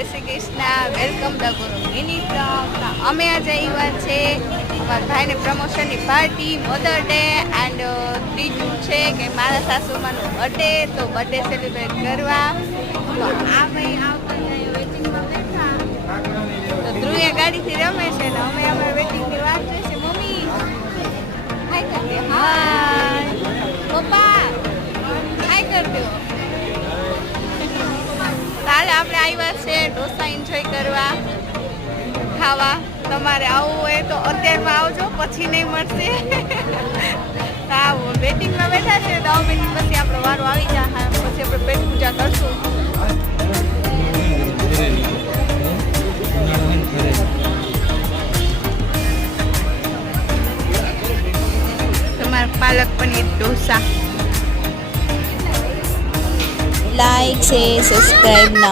જય Shri Krishna. Welcome the ગુરુ mini blog. અમે આજે આવ્યા છે મારા ભાઈને પ્રમોશનની પાર્ટી, મધર ડે એન્ડ ત્રીજું છે કે મારા સાસુમાનો બર્થડે, તો બર્થડે સેલિબ્રેટ કરવા. તો આ ભાઈ આવતા વેટિંગમાં બેઠા, તો ધ્રુવે ગાડીથી રમે છે ને અમે અમારા વેટિંગની વાત જોઈએ છે. મમ્મી હાય કરજો. હાય પપ્પા હાય કરજો. કાલે આપણે આવ્યા છે ઢોસા એન્જોય કરવા, ખાવા. તમારે આવવું હોય તો અત્યારમાં આવજો, પછી નહીં મળશે. આવો વેટિંગમાં બેઠા છે, 10 મિનિટ પછી આપણો વારો આવી જાય, પછી આપણે પેટ પૂજા કરશું. તમારા palak paneer dosa. Like, share, subscribe now.